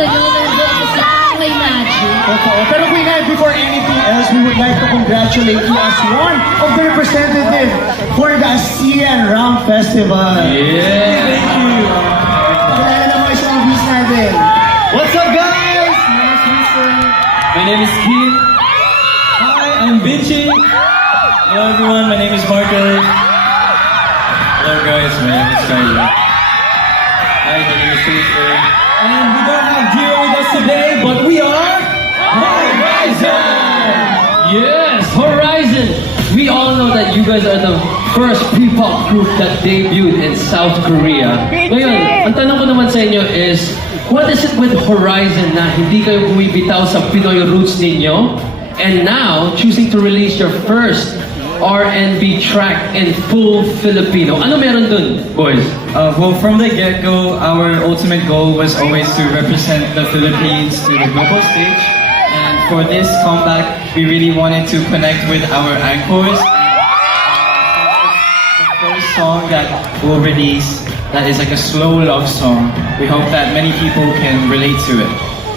nyo nandun sa may magic. Totoo. Pero Queen Anne, before anything else, we would like to congratulate you as one of the representative for the ASEAN Ram Festival. Yeah! Thank you. Kilala na mga isang views natin. What's up, guys? Nice listen. My name is Keith. Hi, I'm Vinci. Hello everyone, my name is Marcus. Hello guys, my name is Kyla. Hi, my name is Cesar. And we don't have Gio with us today, but we are Horizon! Yes, Horizon! We all know that you guys are the first P-pop group that debuted in South Korea. Ngayon, ang tanong ko naman sa inyo is, what is it with Horizon na hindi kayo bumibitaw sa Pinoy roots ninyo? And now, choosing to release your first R&B track in full Filipino. Ano meron dun, boys? Well, from the get-go, our ultimate goal was always to represent the Philippines to the global stage. And for this comeback, we really wanted to connect with our anchors. The first song that we'll release, that is like a slow love song. We hope that many people can relate to it.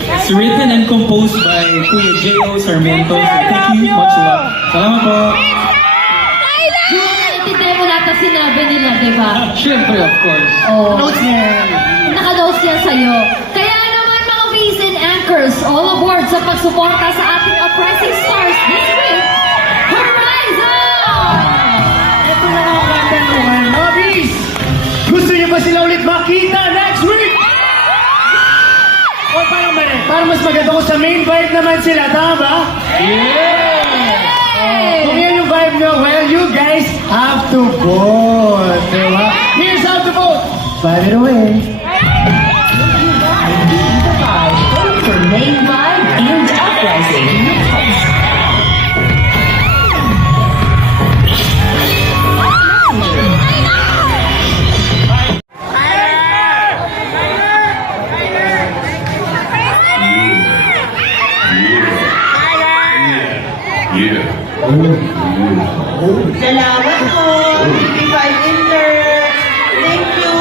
It's written and composed by Kuya J.O. Sarmiento. So thank you, much love. Salamat po. Naintindihan mo lahat na sinabi nila, di ba? Siyempre, of course. Oh. Notes yan. Naka-notes yan sa'yo. Kaya naman mga V's and Anchors, all aboard sa pagsuporta sa ating Uprising Stars this week, Horizon! Ito na ang katanungan. Nobbies! Gusto niyo ba sila ulit makita next week? O parang mas maganda ko sa main vibe naman sila, tama ba? Kung yan yung vibe nyo, well, you guys have to vote. Diba? Here's how to vote. By the way. For main vibe and uprising. Salamat po! B5 Inter! Thank you!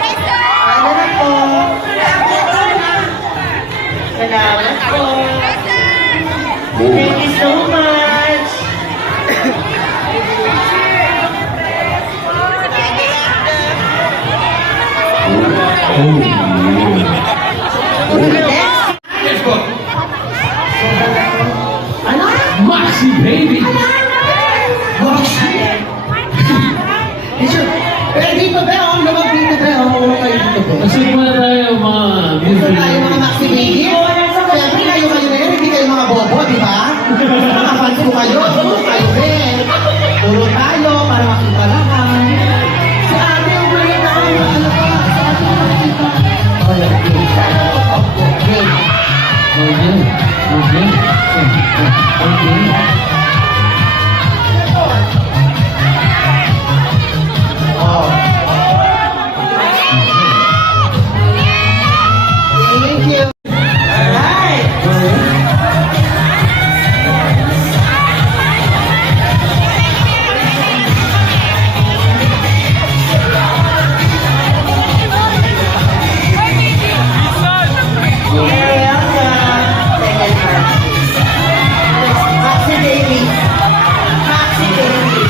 Thank you! Ano na po? Salamat po! Thank you so much! Maxi Baby! Dito ba? Ang lumag dito ba? Ang kayo dito ba? Kasi muna tayo mga Gusto tayo mga Maxi Baby? Siyempre kayo ngayon, hindi kayo mga bobo, di ba? Mga fans ko kayo, kayo rin. Puro tayo para makita lang. Si ate, uwi na kayo. Ano ba? Si ate, makikita. Okay. Okay. Okay. Okay. Thank you. Alright. Maxi Baby. Maxi Baby.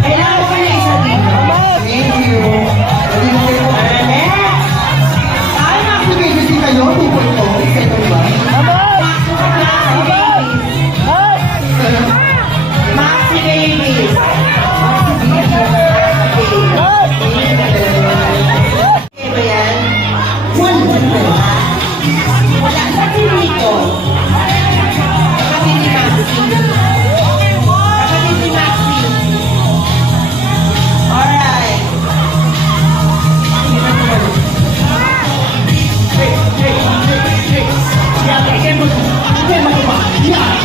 Kailangan ko na isa dito. Thank you. Pwede mo kayo po. Ay, Maxi Baby din kayo. Tupol ko. Isa ito ba? Maxi Baby. Okay ba yan? Wala sa dito. Kapatid ni Maxi. Kapatid ni Maxi. Alright.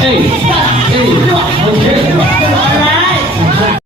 Hey! Hey!